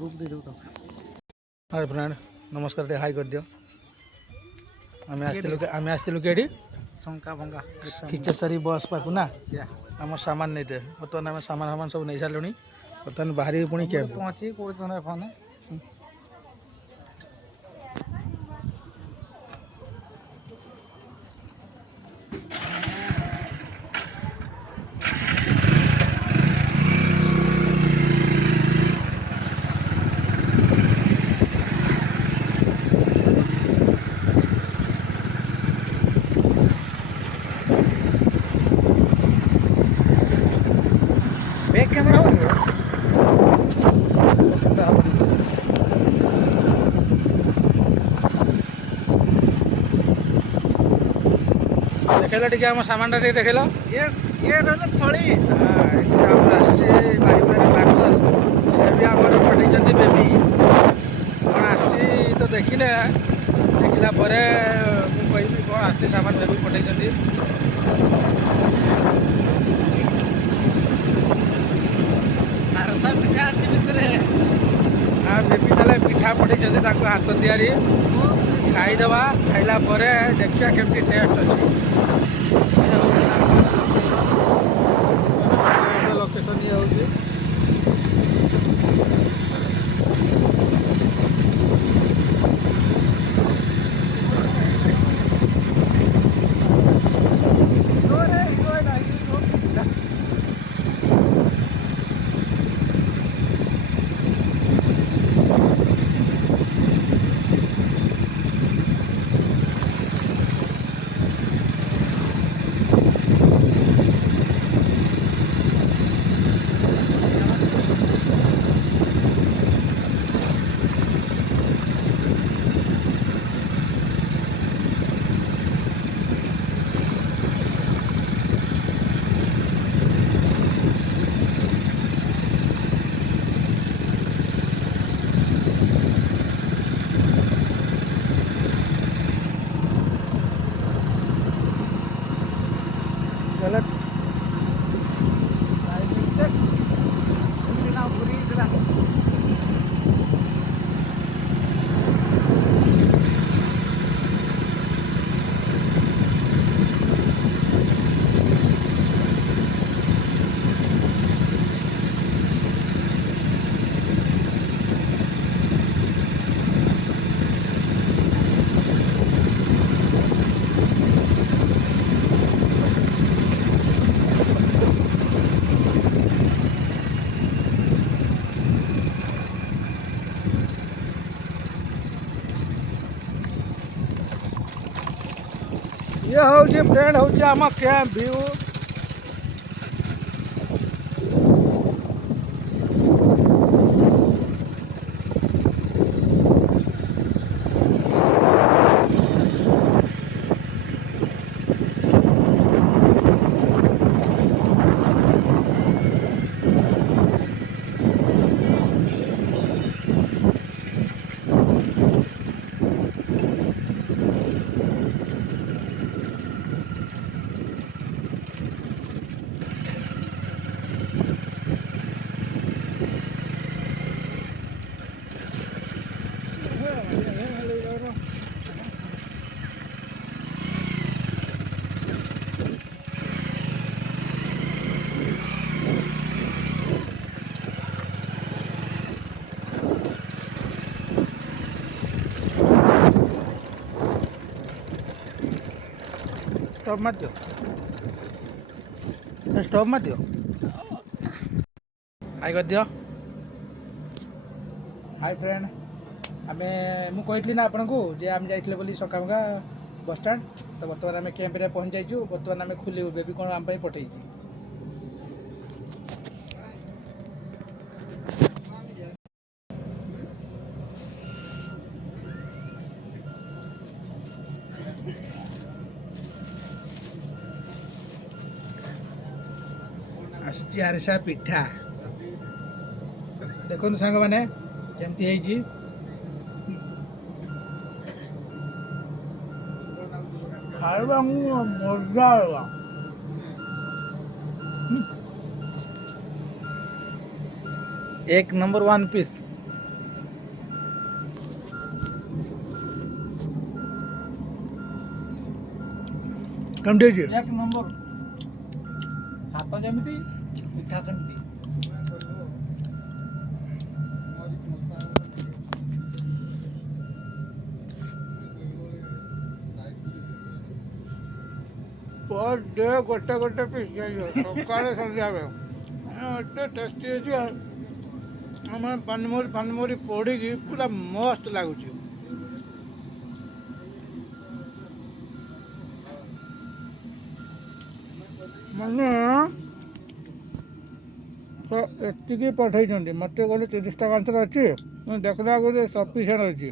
Hi friend नमस्कार high कर दियो आम आसलु कि शंका भंगा खिचेसरी बस पाकू ना आम सामान नहीं थे बर्तमान आम सामान सब नहीं सारे बर्तमान बाहर पुणी कैंप पहुंची कोई फोन बैक कैमरा हो गया देखेला टी आम सामान टा देखेल यस ये रहला थळी पार्सल से भी आम पठे बेबी कौन आसती तो देखने देखला मुझे कौन आसती सामान बेबी पठे आरसा पिठा आछि भितरे बेबी ताले पिठा पठे हाथ तैयारी खाईदवा खाइला देखिया केमती टेस्ट अच्छी लोकेशन ये हूँ गलत ये हूँ फ्रेंड हूँ आम कैंप व्यू स्टॉप मत दियो स्टॉप मत दियो हाई कर दियो हाई फ्रेंड आम मुझे ना आपन को जे आम जाइए बोली सकामगा बस स्टैंड तो बर्तमान आम कैंप रे पहुँच जाइए बर्तमान आम खोलू बेबी कौन आम पठे आसची आरिसा पिठा देखो सांग मैंने केमती है खाଇବା मजा आएगा एक नंबर वन पीस କେମିତି ହେଇଛି? ଏକ ନମ୍ବର ହାତ ଯେମିତି ପିଠା ସେମିତି। पर डे गोटे गोटे पिस सकाଳେ ସନ୍ଧ୍ୟାବେଳେ ଏତେ ଟେଷ୍ଟି ହେଇଛି। ଆମେ ପାନମରି ପୋଡ଼ିକି ପୁରା ମସ୍ତ ଲାଗୁଛି। ମାନେ ତ ଏତିକି ପଠେଇଛନ୍ତି। ମୋତେ କହିଲେ 30 ଟଙ୍କା ଅଛି, ମୁଁ ଦେଖିଲା ବେଳକୁ ସଫିସିଏଣ୍ଟ ଅଛି।